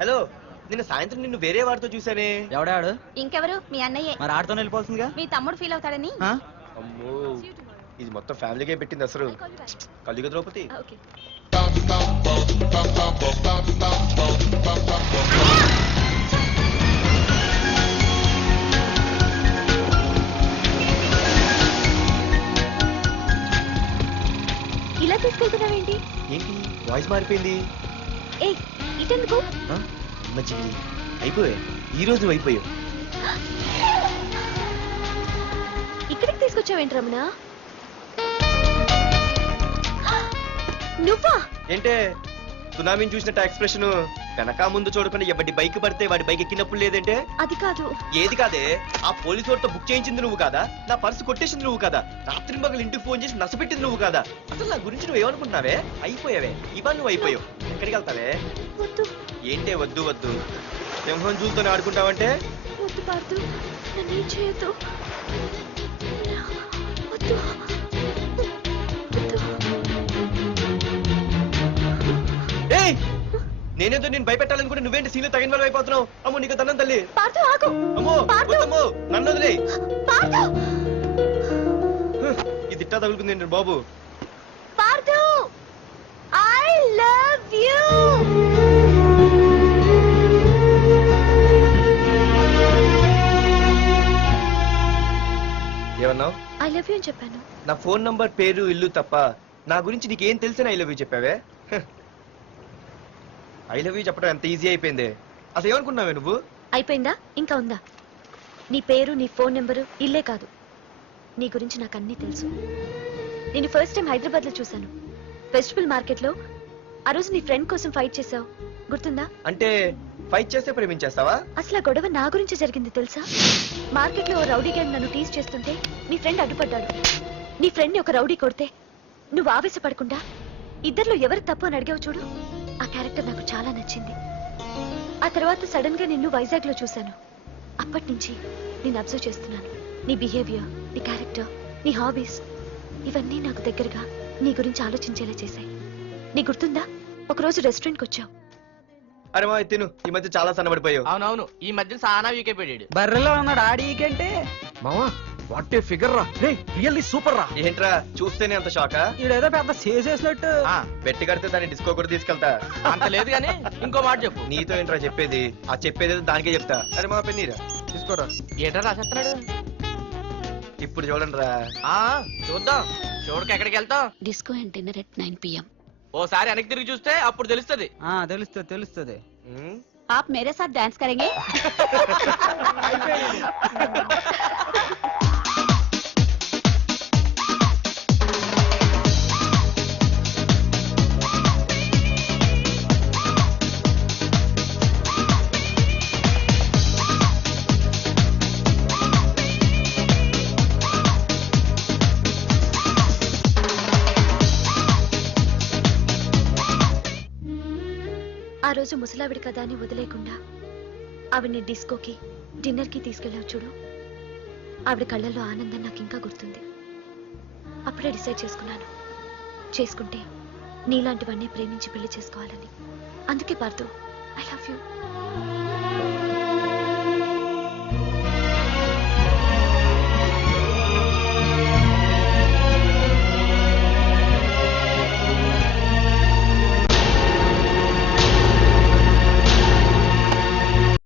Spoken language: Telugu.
హలో, నిన్న సాయంత్రం నిన్ను వేరే వాడితో చూసానే. ఎవడాడు? ఇంకెవరు? మీ అన్నయ్యే. మరి ఆడుతో వెళ్ళిపోతుందిగా. మీ తమ్ముడు ఫీల్ అవుతాడని. అమ్మో, ఇది మొత్తం ఫ్యామిలీకే పెట్టింది అసలు. కలియుగ ద్రౌపది. ఓకే. ఇలా తీసుకెళ్తున్నావేంటి? ఏంటి వాయిస్ మారిపోయింది? ఏ ఇటెందుకు? మంచిది అయిపోయా, ఈ రోజు అయిపోయావు. ఇక్కడికి తీసుకొచ్చావేంటి రమణ? నువ్వా? ఏంటే సునామీని చూసినట్టు ఎక్స్ప్రెషన్? వెనక ముందు చూడకుండా ఎవడి బైక్ పడితే వాడి బైక్ ఎక్కినప్పుడు లేదంటే? అది కాదు. ఏది కాదే? ఆ పోలీసు వాడితో బుక్ చేయించింది నువ్వు కాదా? నా పర్సు కొట్టేసింది నువ్వు కాదా? రాత్రి మగలు ఇంటికి ఫోన్ చేసి నసపెట్టింది నువ్వు కాదా? అసలు నా గురించి నువ్వు ఏమనుకుంటున్నావే? అయిపోయావే, ఇవాళ నువ్వు అయిపోయావు. ఎక్కడికి వెళ్తావే? వద్దు. ఏంటే వద్దు వద్దు? సింహం జూలతో ఆడుకుంటావంటే? వద్దు పార్దు, నన్ను చేయొద్దు. వద్దు. ఏయ్, నేనేదో నేను భయపెట్టాలనుకుంటే నువ్వేంటి సీన్లు తగిన వాళ్ళు అయిపోతున్నావు? అమ్మో నీకు తన్నం తల్లి. పార్దు ఆగు. అమ్మో వద్దమ్మో, నన్ను వదిలే. పార్దు. ఇది ఇట్టా తగులుకుంది ఏంటి బాబు? పార్దు, ఐ లవ్ యూ. ఏమన్నావు? ఐ లవ్ యూ అని చెప్పాను. నా ఫోన్ నంబర్, పేరు, ఇల్లు తప్ప నా గురించి నీకేం తెలిసిన ఐ లవ్ యూ చెప్పావే? ఐ లవ్ యూ చెప్పడం ఎంత ఈజీ అయిపోయింది. అసలు ఏమనుకున్నావే నువ్వు? అయిపోయిందా? ఇంకా ఉందా? నీ పేరు, నీ ఫోన్ నెంబరు, ఇల్లే కాదు, నీ గురించి నాకు అన్నీ తెలుసు. నేను ఫస్ట్ టైం హైదరాబాద్ లో చూశాను, వెజిటబుల్ మార్కెట్ లో. ఆ రోజు నీ ఫ్రెండ్ కోసం ఫైట్ చేసావు, గుర్తుందా? అంటే ఫైట్ చేస్తే ప్రేమించేస్తావా? అసలు ఆ గొడవ నా గురించి జరిగింది తెలుసా? మార్కెట్ లో ఓ రౌడీ గ్యాంగ్ నన్ను టీజ్ చేస్తుంటే నీ ఫ్రెండ్ అడ్డుపడ్డాడు. నీ ఫ్రెండ్ ని ఒక రౌడీ కొడితే నువ్వు ఆవేశపడకుండా ఇద్దరిలో ఎవరు తప్పు అని అడిగావు చూడు, ఆ క్యారెక్టర్ నాకు చాలా నచ్చింది. ఆ తర్వాత సడన్ గా నిన్ను వైజాగ్ లో చూశాను. అప్పటి నుంచి నేను అబ్జర్వ్ చేస్తున్నాను. నీ బిహేవియర్, నీ క్యారెక్టర్, నీ హాబీస్, ఇవన్నీ నాకు దగ్గరగా నీ గురించి ఆలోచించేలా చేశాయి. నీ గుర్తుందా, ఒకరోజు రెస్టారెంట్కి వచ్చావు. అరే మా తిను, ఈ మధ్య చాలా సన్నబడిపోయావు. అవునవును, ఈ మధ్య సానా వీకే పెట్టాడు. బర్రెలో ఉన్నాడు ఆడికంటే. మావా వాట్ ఏ ఫిగర్ రా, రియల్లీ సూపర్ రా. ఏంట్రా చూస్తేనే అంత షాకా? ఈడేదో పెద్ద చేసేసినట్టు. బెట్టి కడితే దాన్ని డిస్కో కూడా తీసుకెళ్తా. అంత లేదు గానీ ఇంకో మాట చెప్పు. నీతో ఏంట్రా చెప్పేది? ఆ చెప్పేది దానికే చెప్తా. అరే మా పెన్నీరా తీసుకోరా. ఏటా రాసేస్తున్నాడు ఇప్పుడు చూడండి రా. చూద్దాం, చూడక ఎక్కడికి వెళ్తాం? Disco and dinner at 9 PM. ఓసారి వెనక్కి తిరిగి చూస్తే అప్పుడు తెలుస్తుంది. తెలుస్తుంది తెలుస్తుంది. आप मेरे साथ डांस करेंगे? ఆ రోజు ముసలావిడి కదా అని వదిలేకుండా ఆవిడ్ని డిస్కోకి, డిన్నర్కి తీసుకెళ్ళావు చూడు, ఆవిడ కళ్ళల్లో ఆనందం నాకు ఇంకా గుర్తుంది. అప్పుడే డిసైడ్ చేసుకుంటే నీలాంటివన్నీ ప్రేమించి పెళ్లి చేసుకోవాలని. అందుకే పార్దు, ఐ లవ్ యూ.